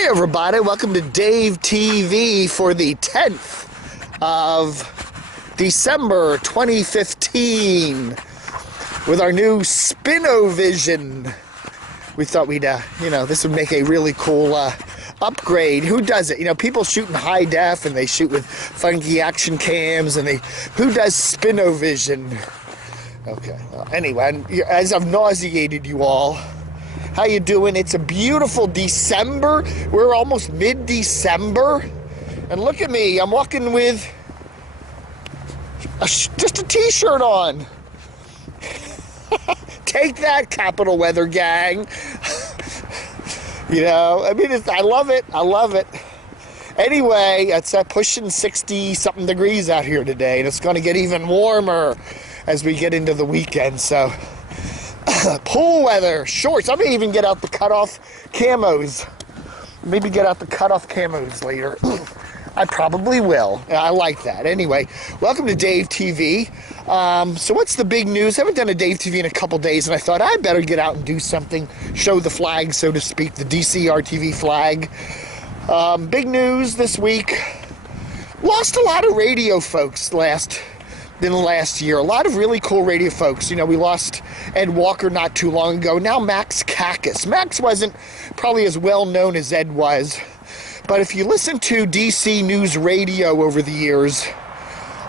Hey everybody, welcome to Dave TV for the 10th of December 2015 with our new Spinovision. We thought we'd, this would make a really cool upgrade. Who does it? People shoot in high def and they shoot with funky action cams and who does Spinovision? Okay, well, anyway, as I've nauseated you all, how you doing? It's a beautiful December. We're almost mid-December. And look at me. I'm walking with just a t-shirt on. Take that, Capital Weather Gang. I love it. I love it. Anyway, it's pushing 60-something degrees out here today. And it's going to get even warmer as we get into the weekend. So pool weather, shorts. I may even get out the cutoff camos. Maybe get out the cutoff camos later. I probably will. I like that. Anyway, welcome to Dave TV. So what's the big news? I haven't done a Dave TV in a couple days, and I thought I better get out and do something, show the flag, so to speak, the DCRTV flag. Big news this week. Lost a lot of radio folks in the last year. A lot of really cool radio folks. We lost Ed Walker not too long ago. Now Max Cacas. Max wasn't probably as well known as Ed was, but if you listen to DC News Radio over the years,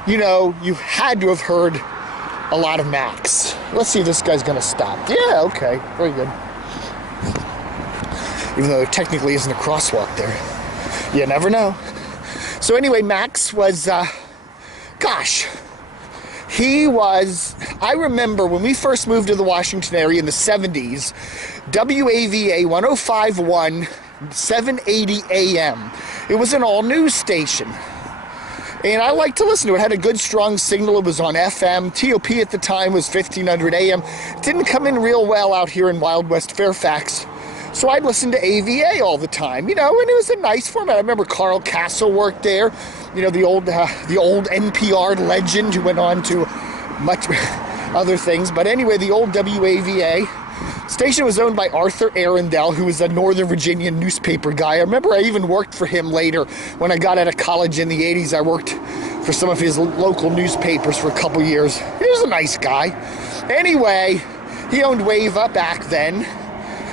you had to have heard a lot of Max. Let's see if this guy's gonna stop. Yeah, okay, very good. Even though there technically isn't a crosswalk there. You never know. So anyway, Max was, I remember when we first moved to the Washington area in the 70s, WAVA 105.1, 780 AM. It was an all-news station. And I liked to listen to it. It had a good, strong signal. It was on FM. TOP at the time was 1500 AM. It didn't come in real well out here in Wild West Fairfax. So I'd listen to AVA all the time, and it was a nice format. I remember Carl Castle worked there, the old NPR legend who went on to much other things. But anyway, the old WAVA station was owned by Arthur Arundel, who was a Northern Virginia newspaper guy. I remember I even worked for him later when I got out of college in the 80s. I worked for some of his local newspapers for a couple years. He was a nice guy. Anyway, he owned WAVA back then.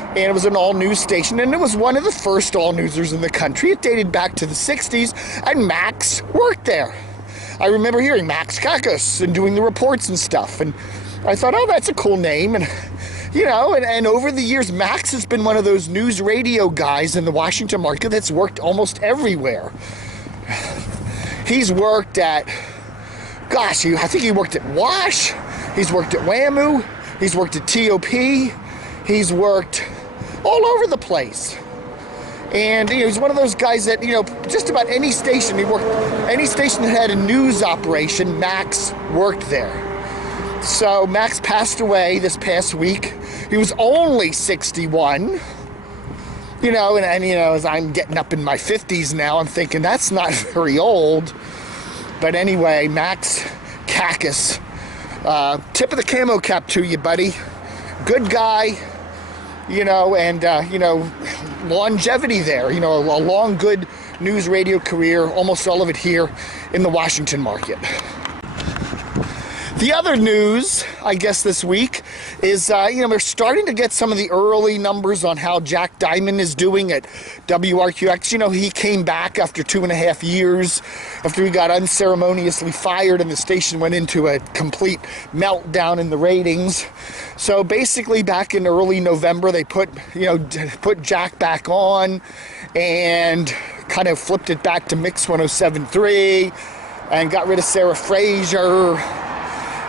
And it was an all-news station, and it was one of the first all-newsers in the country. It dated back to the 60s, and Max worked there. I remember hearing Max Cacas and doing the reports and stuff, and I thought, oh, that's a cool name. And, and over the years, Max has been one of those news radio guys in the Washington market that's worked almost everywhere. He's worked at, I think he worked at WASH, he's worked at WAMU, he's worked at TOP, he's worked all over the place. And he's one of those guys that, just about any station, any station that had a news operation, Max worked there. So Max passed away this past week. He was only 61. As I'm getting up in my 50s now, I'm thinking that's not very old. But anyway, Max Cacas, tip of the camo cap to you, buddy. Good guy. Longevity there, a long, good news radio career, almost all of it here in the Washington market. The other news, I guess, this week is, we're starting to get some of the early numbers on how Jack Diamond is doing at WRQX. He came back after 2.5 years, after he got unceremoniously fired and the station went into a complete meltdown in the ratings. So basically back in early November, they put Jack back on and kind of flipped it back to Mix 107.3 and got rid of Sarah Frazier.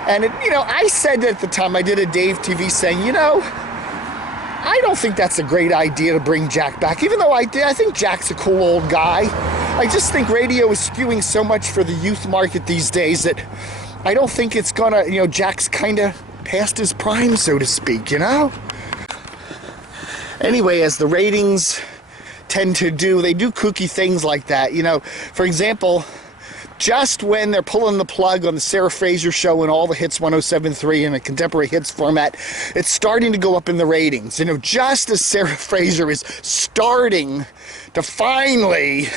And, I said at the time, I did a Dave TV saying, I don't think that's a great idea to bring Jack back. Even though I think Jack's a cool old guy. I just think radio is skewing so much for the youth market these days that I don't think it's gonna, Jack's kind of past his prime, so to speak, Anyway, as the ratings tend to do, they do kooky things like that. For example, just when they're pulling the plug on the Sarah Frazier show and all the hits 107.3 in a contemporary hits format, it's starting to go up in the ratings. You know, just as Sarah Frazier is starting to finally,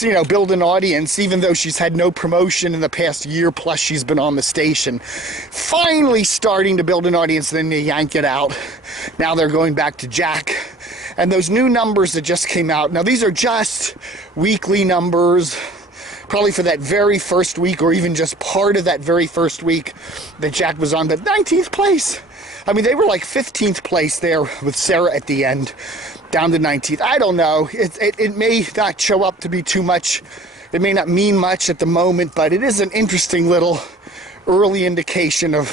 you know, build an audience, even though she's had no promotion in the past year plus she's been on the station, finally starting to build an audience, then they yank it out. Now they're going back to Jack. And those new numbers that just came out, now these are just weekly numbers, probably for that very first week, or even just part of that very first week that Jack was on, but 19th place. I mean, they were like 15th place there with Sarah at the end, down to 19th. I don't know. It may not show up to be too much. It may not mean much at the moment, but it is an interesting little early indication of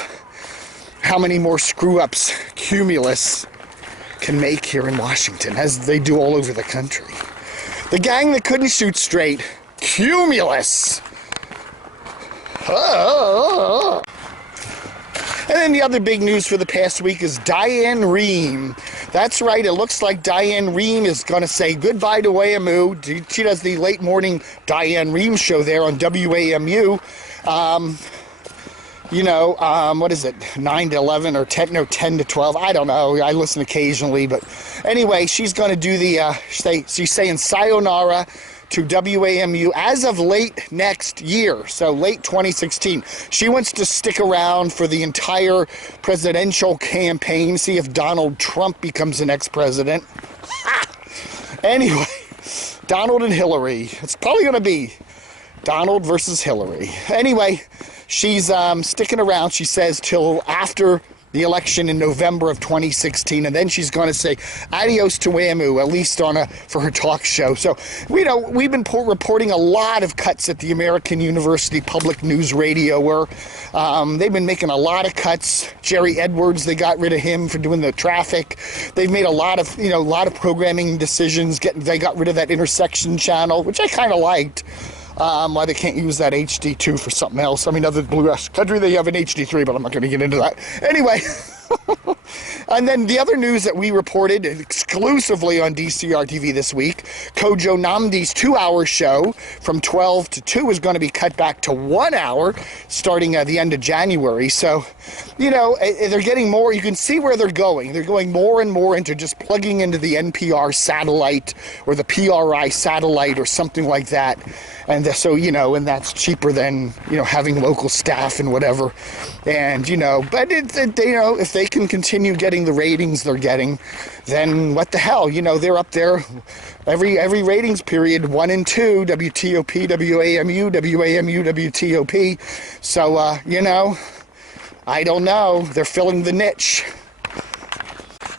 how many more screw-ups Cumulus can make here in Washington, as they do all over the country. The gang that couldn't shoot straight, Cumulus. Oh. And then the other big news for the past week is Diane Rehm. That's right, it looks like Diane Rehm is going to say goodbye to WAMU. She does the late morning Diane Rehm show there on WAMU. You know, what is it, 9 to 11 or 10, no, 10 to 12, I don't know, I listen occasionally, but anyway, she's going to do the, she's saying sayonara to WAMU as of late next year, so late 2016. She wants to stick around for the entire presidential campaign, see if Donald Trump becomes the next president. Anyway, Donald and Hillary, it's probably going to be Donald versus Hillary. Anyway, she's sticking around, she says, till after the election in November of 2016, and then she's going to say adios to WAMU, at least for her talk show. So, you know, we've been reporting a lot of cuts at the American University Public News Radio, where they've been making a lot of cuts. Jerry Edwards, they got rid of him for doing the traffic. They've made a lot of, you know, a lot of programming decisions. They got rid of that intersection channel, which I kind of liked. Why they can't use that HD2 for something else. I mean, other bluegrass country, they have an HD3, but I'm not going to get into that. Anyway, and then the other news that we reported exclusively on DCR TV this week, Kojo Nnamdi's 2-hour show from 12 to 2 is going to be cut back to 1 hour starting at the end of January. So, you know, they're getting more. You can see where they're going. They're going more and more into just plugging into the NPR satellite or the PRI satellite or something like that. And so, you know, and that's cheaper than, you know, having local staff and whatever. And, you know, but, you know, if they can continue getting the ratings they're getting, then what the hell? You know, they're up there every ratings period, 1 and 2, WTOP, WAMU, WAMU, WTOP. So, you know, I don't know. They're filling the niche.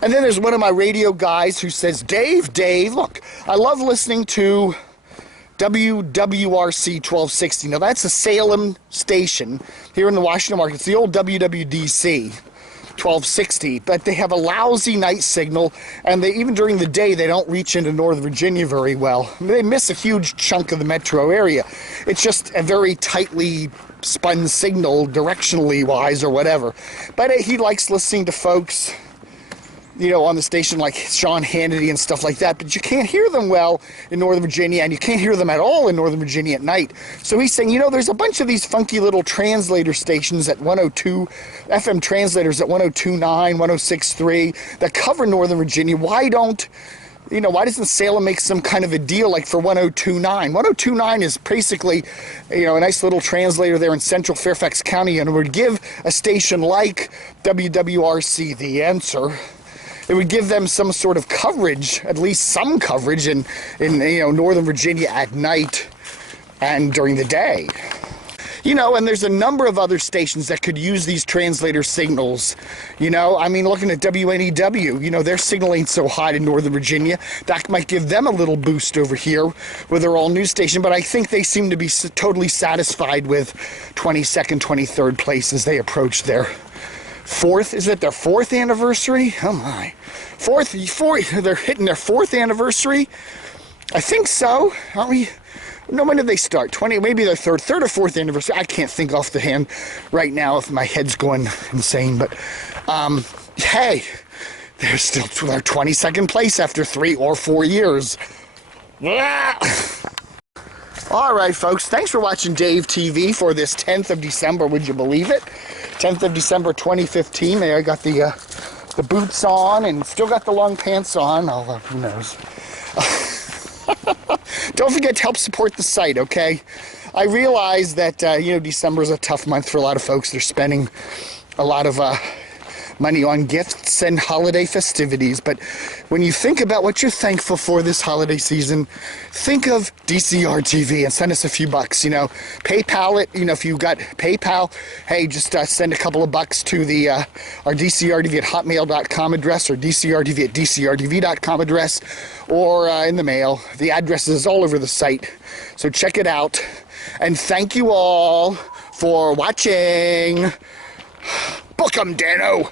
And then there's one of my radio guys who says, Dave, look, I love listening to WWRC 1260. Now that's a Salem station here in the Washington market. It's the old WWDC 1260, but they have a lousy night signal, and even during the day they don't reach into Northern Virginia very well. I mean, they miss a huge chunk of the metro area. It's just a very tightly spun signal, directionally wise or whatever. But he likes listening to folks, you know, on the station like Sean Hannity and stuff like that, but you can't hear them well in Northern Virginia, and you can't hear them at all in Northern Virginia at night. So he's saying, you know, there's a bunch of these funky little translator stations at 102, FM translators at 102.9, 106.3 that cover Northern Virginia. Why doesn't Salem make some kind of a deal like for 102.9? 102.9 is basically, you know, a nice little translator there in central Fairfax County, and it would give a station like WWRC The Answer, it would give them some sort of coverage, at least some coverage in you know, Northern Virginia at night and during the day. You know, and there's a number of other stations that could use these translator signals. You know, I mean, looking at WNEW, you know, their signal ain't so hot in Northern Virginia. That might give them a little boost over here with their all-news station, but I think they seem to be totally satisfied with 22nd, 23rd place as they approach their is it their 4th anniversary? Oh my. Fourth, they're hitting their 4th anniversary? I think so. Aren't we? No, when did they start? Maybe their third or fourth anniversary. I can't think off the hand right now if my head's going insane, but hey, they're still their 22nd place after 3 or 4 years. All right, folks, thanks for watching Dave TV for this 10th of December. Would you believe it? 10th of December 2015. There, I got the boots on and still got the long pants on, although who knows. Don't forget to help support the site, okay? I realize that, you know, December is a tough month for a lot of folks. They're spending a lot of money on gifts and holiday festivities, but when you think about what you're thankful for this holiday season, think of DCR TV and send us a few bucks. You know, PayPal it. You know, if you got PayPal, hey, just send a couple of bucks to the our DCRTV at hotmail.com address or DCRTV at DCRTV.com address, or in the mail. The address is all over the site, so check it out. And thank you all for watching. Book 'em, Dano!